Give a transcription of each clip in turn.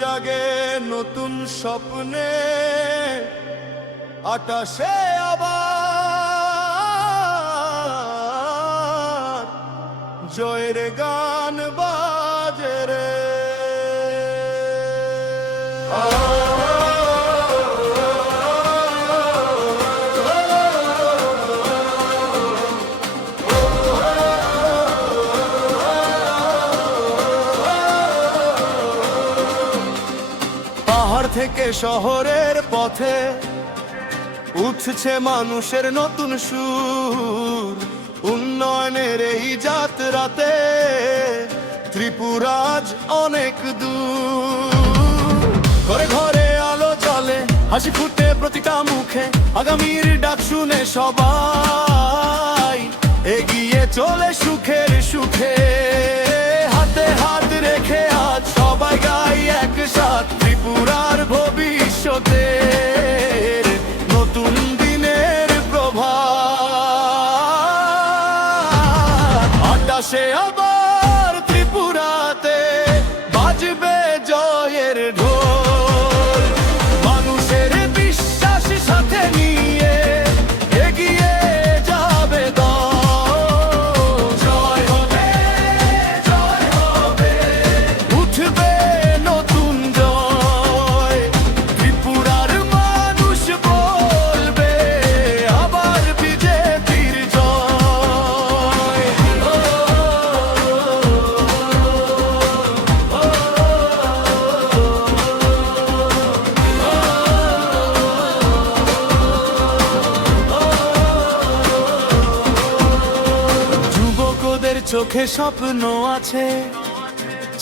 জাগে নতুন স্বপ্নে, আকাশে আবার জয়ের গান বাজে রে। পাহাড় থেকে শহরের পথে উঠছে মানুষের নতুন সুর, উন্নয়নের এই যাত্রাতে ত্রিপুরাজ অনেক দূর। ঘরে ঘরে আলো জ্বলে, হাসি ফুটে প্রতিটা মুখে, আগামীর ডাক শুনে সবাই এগিয়ে চলে সুখের সুখে। হাতে হাত রেখে আজ সবাই গাই একসাথ ত্রিপুরার ভবিষ্যতে নতুন দিনের প্রভাত। আকাশে আবার ত্রিপুরাতে বাজবে জয়ের ঢোল, মানুষের বিশ্বাস সাথে নিয়ে এগিয়ে যাবে দল। জয় হবে, জয় হবে, উঠবে নতুন জয়, ত্রিপুরার মানুষ বলবে আবার বিজেপির জয়। যুবকদের চোখে স্বপ্ন আছে,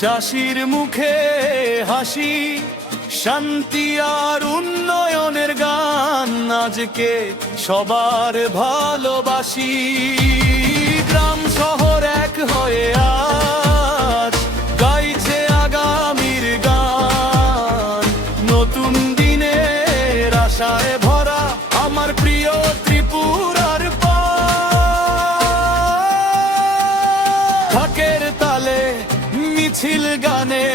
চাষির মুখে হাসি, শান্তি আর উন্নয়নের গান আজকে সবার ভালোবাসি। গ্রাম শহর এক হয়ে আজ গাইছে আগামীর গান, নতুন দিনের আশায় ভরা আমার প্রিয় ত্রিপুরার ঢাকের তালে মিছিল গানে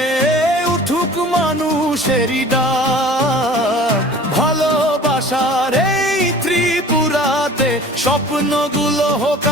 উঠুক মানুষেরই ডাক। ভালোবাসার এই ত্রিপুরাতে স্বপ্নগুলো হোক